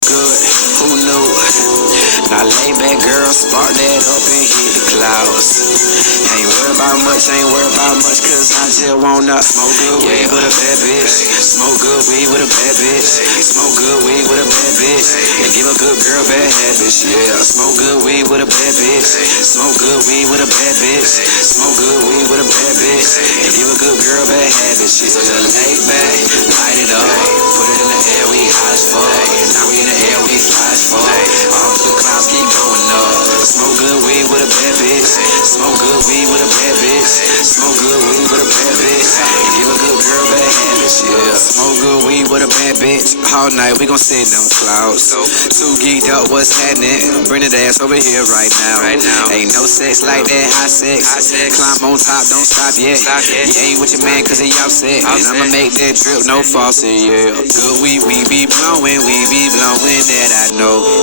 Good, who knew? Now lay back, girl, spark that up and hit the clouds. Ain't worried about much, cause I just wanna smoke good weed with a bad bitch. Smoke good weed with a bad bitch. Smoke good weed with a bad bitch. And give a good girl bad habits, yeah. Smoke good weed with a bad bitch. Smoke good weed with a bad bitch. Smoke good weed with a bad bitch. And give a good girl bad habits, yeah. So just lay back, light it up, put it in the air, we hot as fuck. Now we in the air, we fly as fuck. All the clouds keep going up. Smoke good weed with a bad bitch. Smoke good weed with a bad bitch. Smoke good weed with a bad bitch. And give a good girl bad habits, yeah. Smoke good weed with a bad bitch. All night we gon' sit in them clouds. Too geeked up, what's happening? Bring that ass over here right now. Ain't no sex like that, hot sex. Climb on top, don't stop yet. You ain't with your man cause he upset. And I'ma make that drip, no faucet, yeah. Good weed, we be blowing that I know.